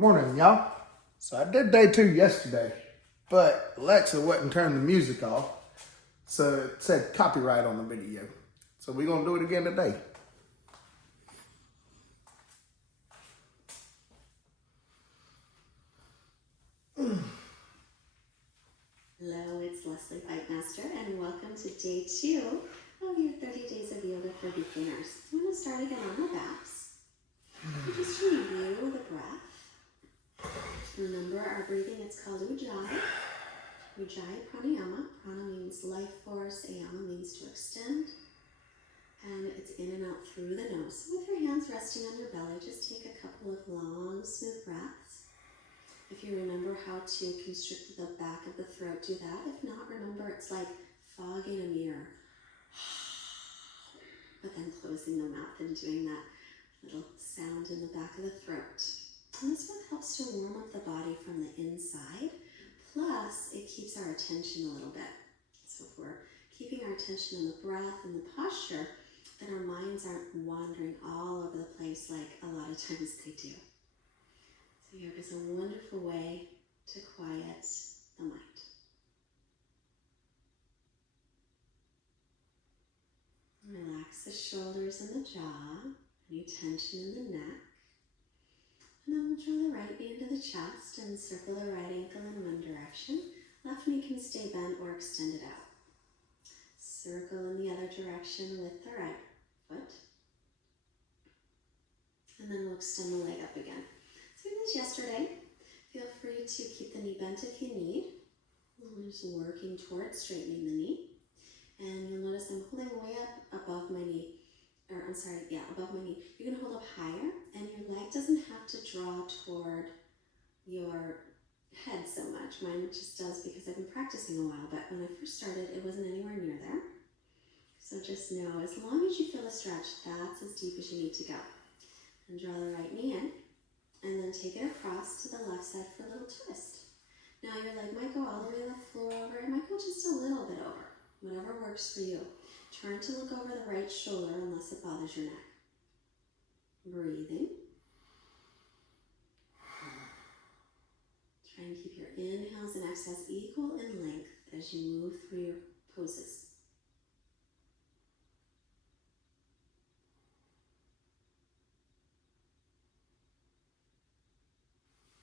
Morning, y'all. So I did day 2 yesterday, but Alexa wouldn't turn the music off, so it said copyright on the video. So we're gonna do it again today. Hello, it's Leslie Fightmaster, and welcome to day 2 of your 30 days of yoga for beginners. I'm going to start again on the backs. And just to review the breath. Remember our breathing, it's called Ujjayi. Ujjayi Pranayama. Prana means life force, Ayama means to extend. And it's in and out through the nose. So with your hands resting on your belly, just take a couple of long, smooth breaths. If you remember how to constrict the back of the throat, do that. If not, remember it's like fog in a mirror. But then closing the mouth and doing that little sound in the back of the throat. And this one helps to warm up the body from the inside. Plus, it keeps our attention a little bit. So if we're keeping our attention on the breath and the posture, then our minds aren't wandering all over the place like a lot of times they do. So yoga is a wonderful way to quiet the mind. Relax the shoulders and the jaw, any tension in the neck. And then we'll draw the right knee into the chest and circle the right ankle in one direction. Left knee can stay bent or extended out. Circle in the other direction with the right foot. And then we'll extend the leg up again. So we did this yesterday. Feel free to keep the knee bent if you need. I'm just working towards straightening the knee. And you'll notice I'm holding way up above my knee. Above my knee. You're going to hold up higher, and your leg doesn't have to draw toward your head so much. Mine just does because I've been practicing a while, but when I first started, it wasn't anywhere near there. So just know, as long as you feel a stretch, that's as deep as you need to go. And draw the right knee in, and then take it across to the left side for a little twist. Now your leg might go all the way to the floor over, it might go just a little bit over, whatever works for you. Turn to look over the right shoulder unless it bothers your neck. Breathing. Try and keep your inhales and exhales equal in length as you move through your poses.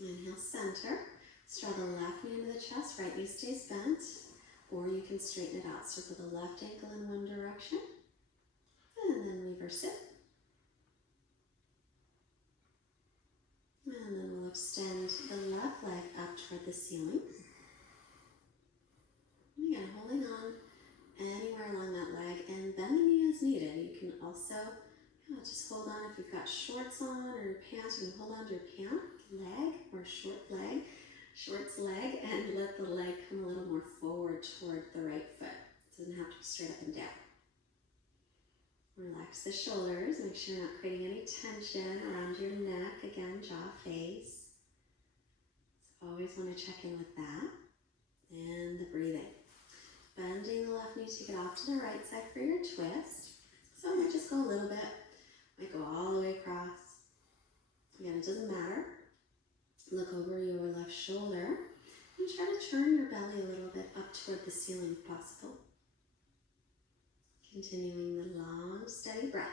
Inhale, center. Let's draw the left knee into the chest, right knee stays bent, or you can straighten it out. Circle the left ankle in one direction, and then reverse it. And then we'll extend the left leg up toward the ceiling. Again, holding on anywhere along that leg, and bend the knee as needed. You can also just hold on if you've got shorts on or your pants. You can hold on to your leg or shorts leg, and let the leg come a little more forward toward the right foot. It doesn't have to be straight up and down. Relax the shoulders. Make sure you're not creating any tension around your neck. Again, jaw, face. So always want to check in with that. And the breathing. Bending the left knee, take it off to the right side for your twist. So I might just go a little bit. Might go all the way across. Again, it doesn't matter. Look over your left shoulder and try to turn your belly a little bit up toward the ceiling if possible. Continuing the long, steady breath.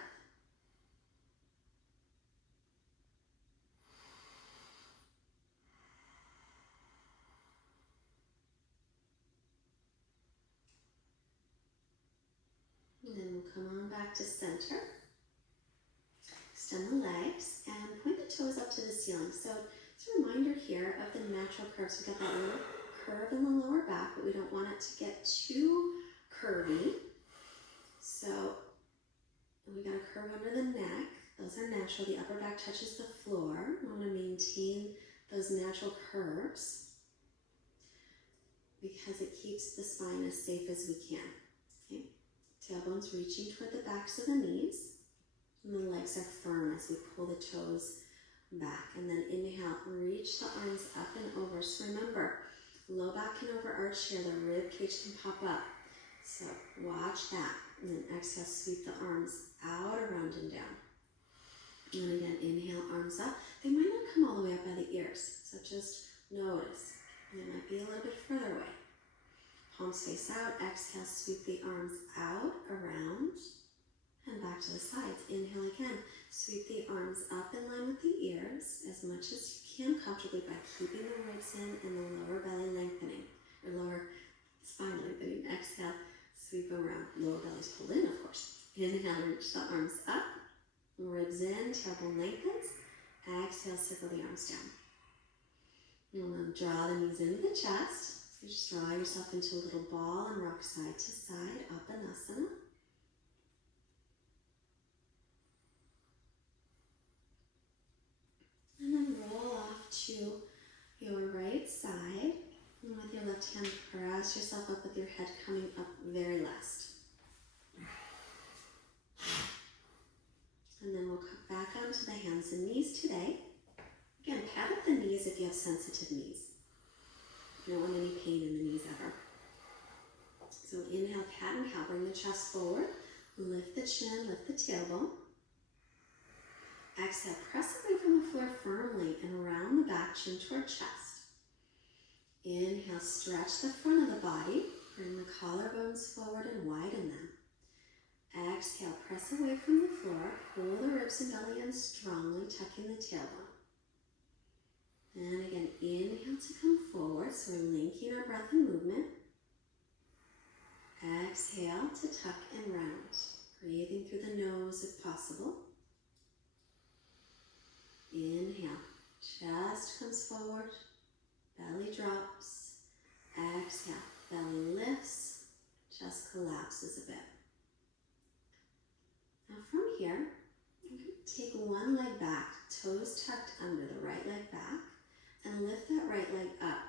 And then we'll come on back to center. Extend the legs and point the toes up to the ceiling. So it's a reminder here of the natural curves. We've got that little curve in the lower back, but we don't want it to get too curvy. So we got a curve under the neck. Those are natural. The upper back touches the floor. We want to maintain those natural curves because it keeps the spine as safe as we can. Okay? Tailbones reaching toward the backs of the knees. And the legs are firm as we pull the toes back. And then inhale, reach the arms up and over. So remember, low back can overarch here. The rib cage can pop up. So watch that. And then exhale, sweep the arms out, around, and down. And again, inhale, arms up. They might not come all the way up by the ears. just notice. They might be a little bit further away. Palms face out. Exhale, sweep the arms out, around, and back to the sides. Inhale again. Sweep the arms up in line with the ears as much as you can comfortably by keeping the ribs in and the lower belly lengthening, or lower spine lengthening. Exhale, sweep around. Lower belly's pulled in, of course. Inhale, reach the arms up. Ribs in, tailbone lengthens. Exhale, circle the arms down. And then draw the knees into the chest. You just draw yourself into a little ball and rock side to side, Uttanasana. And then roll off to your right side. And with your left hand, press yourself up with your head coming up very last. And then we'll come back onto the hands and knees today. Again, pat up the knees if you have sensitive knees. You don't want any pain in the knees ever. So inhale, cat and cow, bring the chest forward. Lift the chin, lift the tailbone. Exhale, press away from the floor firmly and around the back, chin toward chest. Inhale, stretch the front of the body. Bring the collarbones forward and widen them. Exhale, press away from the floor. Pull the ribs and belly in strongly, tucking the tailbone. And again, inhale to come forward, so we're linking our breath and movement. Exhale to tuck and round, breathing through the nose if possible. Inhale, chest comes forward, belly drops. Exhale, belly lifts, chest collapses a bit. Now from here, you can take one leg back, toes tucked under the right leg back, and lift that right leg up.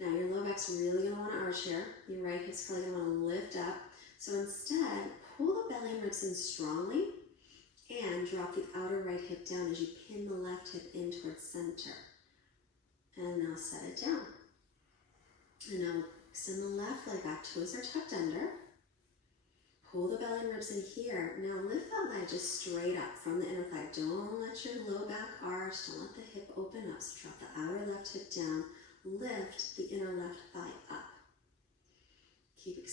Now your low back's really going to want to arch here. Your right hip's probably going to want to lift up. So instead, pull the belly and ribs in strongly and drop the outer right hip down as you pin the left hip in towards center. And now set it down. And now extend the left leg back, toes are tucked under. Pull the belly and ribs in here. Now lift that leg just straight up from the inner thigh. Don't let your low back arch. Don't let the hip open up. So drop the outer left hip down. Lift the inner left thigh up. Keep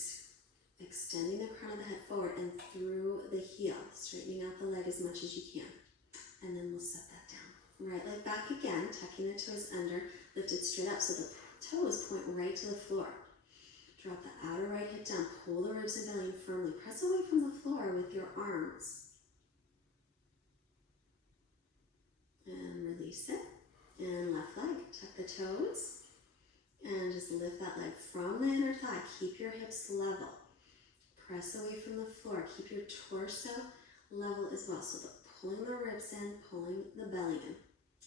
extending the crown of the head forward and through the heel. Straightening out the leg as much as you can. And then we'll set that down. Right leg back again. Tucking the toes under. Lift it straight up so the toes point right to the floor. Drop the outer right hip down, pull the ribs and belly in firmly. Press away from the floor with your arms. And release it. And left leg, tuck the toes. And just lift that leg from the inner thigh. Keep your hips level. Press away from the floor. Keep your torso level as well. So pulling the ribs in, pulling the belly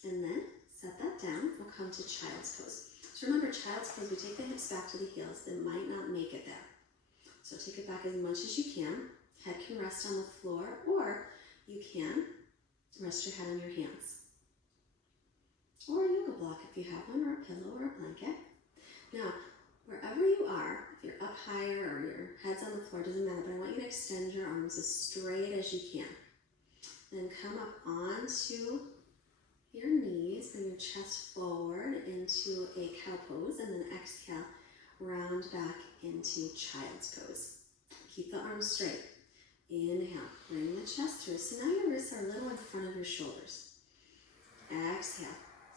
in. And then set that down. We'll come to child's pose. So remember, child's pose, we take the hips back to the heels. They might not make it there. So take it back as much as you can. Head can rest on the floor, or you can rest your head on your hands. Or a yoga block if you have one, or a pillow or a blanket. Now, wherever you are, if you're up higher or your head's on the floor, doesn't matter, but I want you to extend your arms as straight as you can. Then come up onto your knees, bring your chest forward into a cow pose, and then exhale, round back into child's pose. Keep the arms straight. Inhale, bring the chest through. So now your wrists are a little in front of your shoulders. Exhale,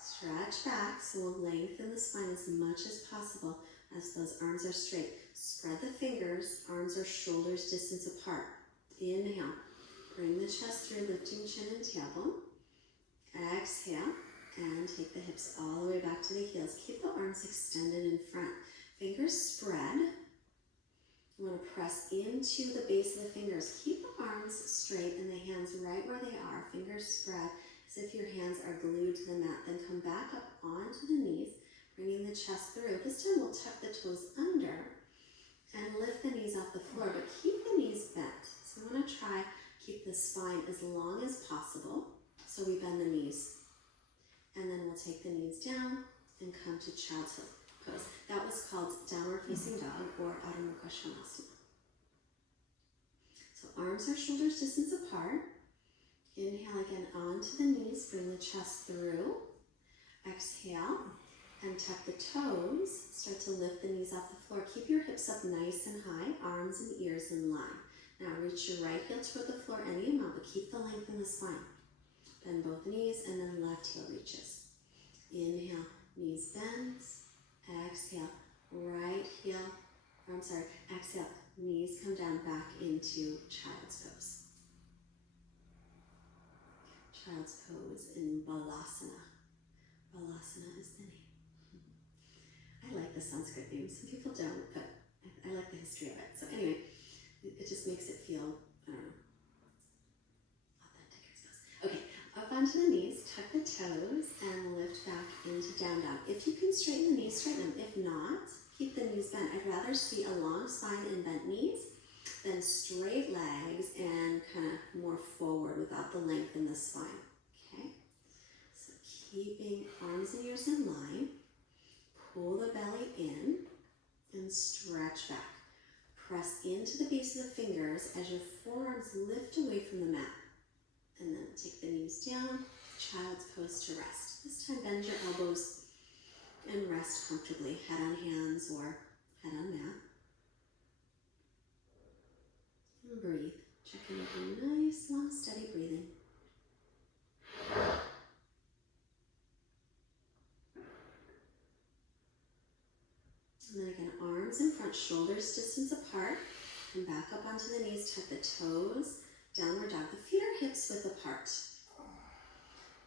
stretch back, so we'll lengthen the spine as much as possible as those arms are straight. Spread the fingers, arms are shoulders distance apart. Inhale, bring the chest through, lifting chin and tailbone. Exhale, and take the hips all the way back to the heels. Keep the arms extended in front. Fingers spread. You want to press into the base of the fingers. Keep the arms straight and the hands right where they are. Fingers spread as if your hands are glued to the mat. Then come back up onto the knees, bringing the chest through. This time we'll tuck the toes under and lift the knees off the floor, but keep the knees bent. So I want to try keep the spine as long as possible. So we bend the knees. And then we'll take the knees down and come to child's pose. That was called downward facing dog or Adho Mukha Svanasana. So arms are shoulders distance apart. Inhale again onto the knees, bring the chest through. Exhale, and tuck the toes. Start to lift the knees off the floor. Keep your hips up nice and high, arms and ears in line. Now reach your right heel toward the floor any amount, but keep the length in the spine. Bend both knees and then left heel reaches. Inhale, knees bends. Exhale, right heel, exhale, knees come down back into child's pose. Child's pose in Balasana. Balasana is the name. I like the Sanskrit name. Some people don't, but I like the history of it. So anyway, it just makes it feel, I don't know, authentic, I suppose. Okay, up onto the knees, tuck the toes, and lift back into down dog. If you can straighten the knees, straighten them. If not, keep the knees bent. I'd rather see a long spine and bent knees than straight legs and kind of more forward without the length in the spine. Okay? So keeping arms and ears in line, pull the belly in and stretch back. Press into the base of the fingers as your forearms lift away from the mat. And then take the knees down, child's pose to rest. This time bend your elbows and rest comfortably, head on hands or head on mat. And breathe. Check in with a nice, long, steady breathing. And then again, arms in front, shoulders distance apart. And back up onto the knees, tuck the toes, downward dog. The feet are hips width apart.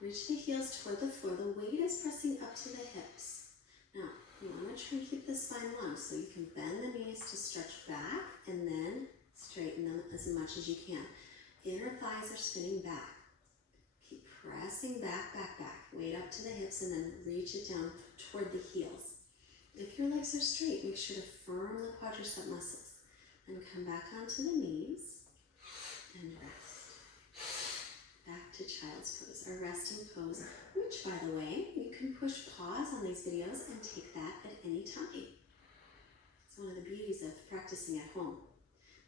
Reach the heels toward the floor. The weight is pressing up to the hips. Now, you want to try and keep the spine long, so you can bend the knees to stretch back and then straighten them as much as you can. Inner thighs are spinning back. Keep pressing back, back, back. Weight up to the hips and then reach it down toward the heels. If your legs are straight, make sure to firm the quadricep muscles. And come back onto the knees and rest. Back to child's pose, our resting pose, which, by the way, you can push pause on these videos and take that at any time. It's one of the beauties of practicing at home.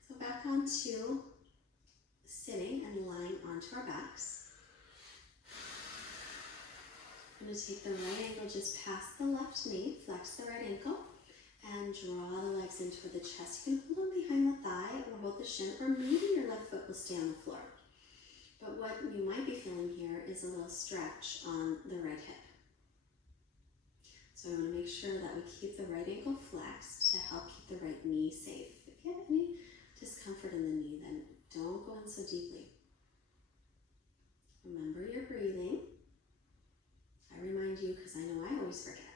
So back onto sitting and lying onto our backs. I'm going to take the right ankle just past the left knee, flex the right ankle, and draw the legs in toward the chest. You can hold them behind the thigh or hold the shin, or maybe your left foot will stay on the floor. But what you might be feeling here is a little stretch on the right hip. So I want to make sure that we keep the right ankle flexed to help keep the right knee safe. If you have any discomfort in the knee, then don't go in so deeply. Remember your breathing. I remind you because I know I always forget.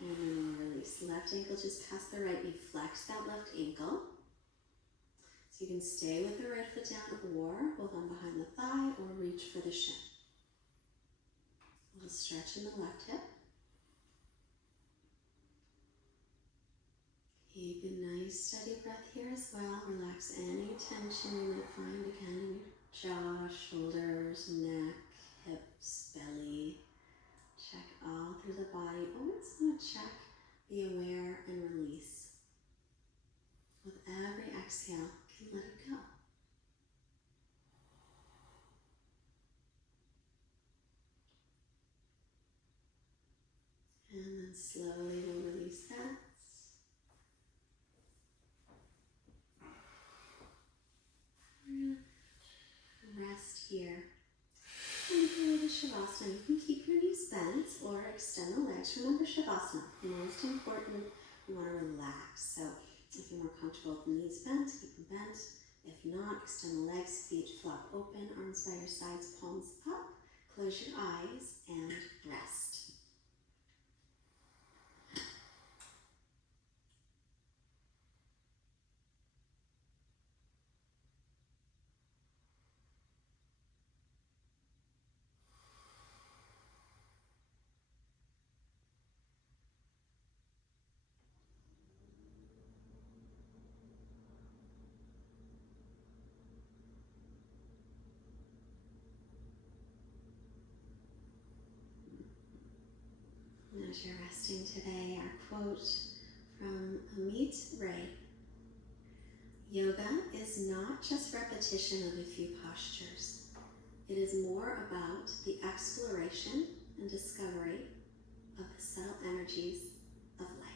And then we'll release. Left ankle just past the right knee. Flex that left ankle. So you can stay with the right foot down or hold on behind the thigh or reach for the shin. A little stretch in the left hip. Keep a nice steady breath here as well. Relax any tension you might find again in your jaw, shoulders, neck, hips, belly. Check all through the body. Always want to check, be aware, and release. With every exhale, you can let it go. And then slowly we'll release that. We're gonna rest here. And go to Shavasana. You can keep your knees bent or extend the legs. Remember Shavasana. Most important, you want to relax. So if you're more comfortable with the knees bent, keep them bent. If not, extend the legs, feet flop open, arms by your sides, palms up. Close your eyes and rest. As you're resting today, our quote from Amit Ray: yoga is not just repetition of a few postures. It is more about the exploration and discovery energies of life.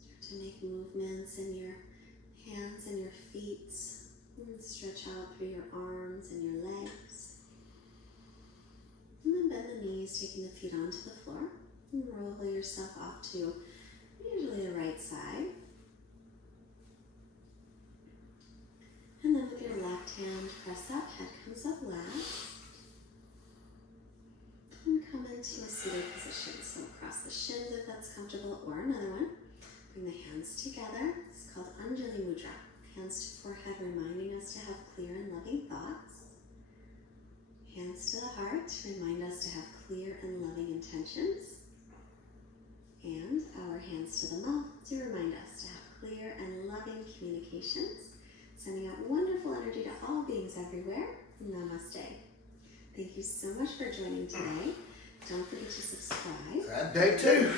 Start to make movements in your hands and your feet. And stretch out through your arms and your legs. And then bend the knees, taking the feet onto the floor. And roll yourself off to usually the right side. And then with your left hand, press up, head comes up last. And come into a seated position. So cross the shins if that's comfortable, or another one. Bring the hands together. It's called Anjali Mudra. Hands to forehead, reminding us to have clear and loving thoughts. Hands to the heart, remind us to have clear and loving intentions. And our hands to the mouth to remind us to have clear and loving communications. Sending out wonderful energy to all beings everywhere. Namaste. Thank you so much for joining today. Don't forget to subscribe. Day 2.